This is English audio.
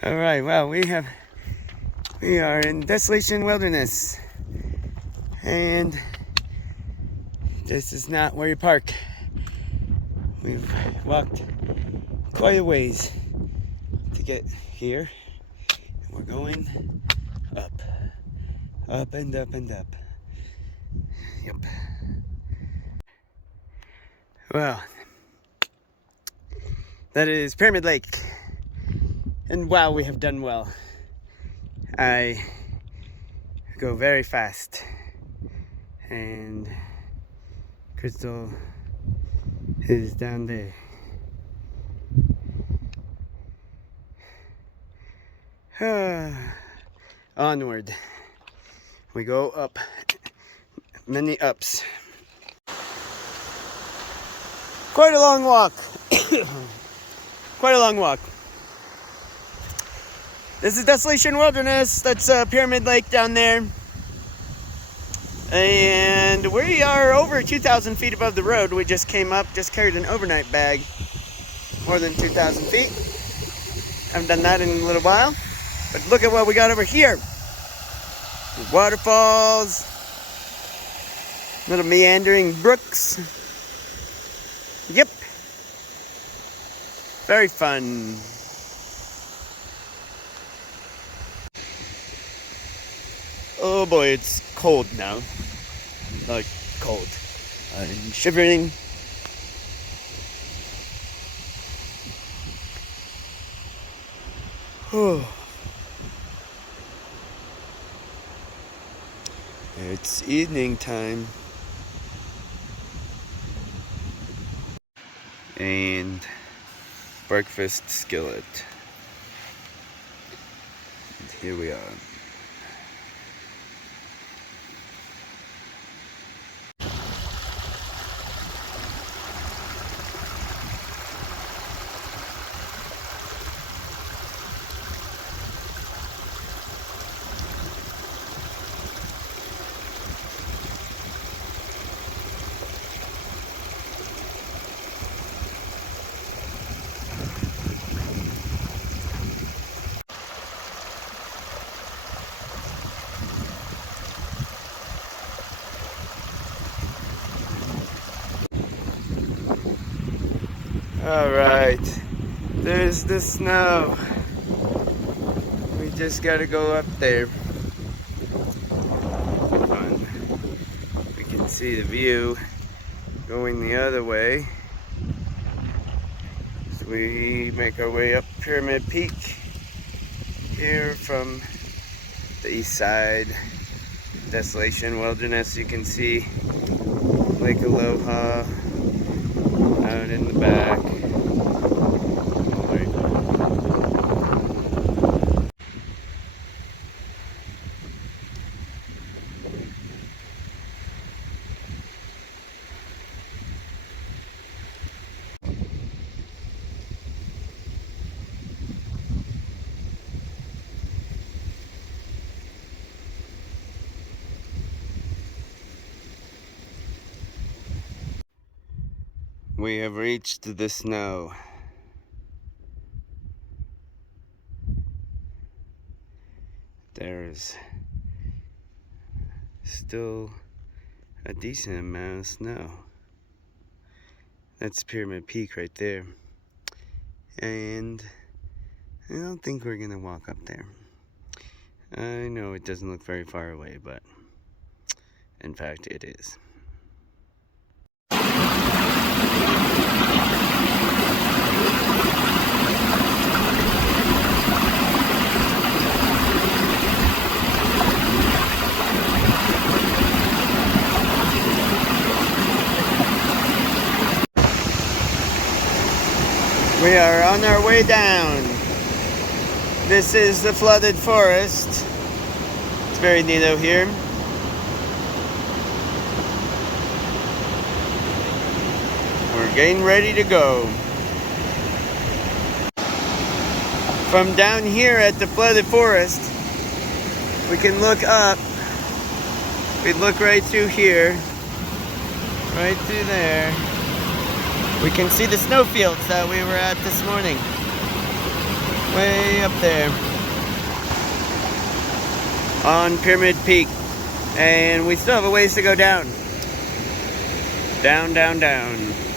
All right, well, we are in Desolation Wilderness, and this is not where you park. We've walked quite a ways to get here, and we're going up and up and up. Yep. Well, that is Pyramid Lake, and wow, we have done well. I go very fast, and Crystal is down there. Onward. We go up. Many ups. Quite a long walk. Quite a long walk. This is Desolation Wilderness. That's Pyramid Lake down there. And we are over 2,000 feet above the road. We just came up, just carried an overnight bag. More than 2,000 feet. Haven't done that in a little while. But look at what we got over here. Waterfalls. Little meandering brooks. Yep. Very fun. Oh boy, it's cold now. Like, cold. I'm shivering. It's evening time. And breakfast skillet. And here we are. All right, there's the snow. We just gotta go up there. Fun. We can see the view going the other way. So we make our way up Pyramid Peak here from the east side. Desolation Wilderness. You can see Lake Aloha out in the back. We have reached the snow. There's still a decent amount of snow. That's Pyramid Peak right there. And I don't think we're gonna walk up there. I know it doesn't look very far away, but in fact it is. We are on our way down. This is the flooded forest. It's very neat out here. We're getting ready to go. From down here at the flooded forest, we can look up. We look right through here, right through there. We can see the snowfields that we were at this morning. Way way up there on Pyramid Peak. And we still have a ways to go down. Down, down, down.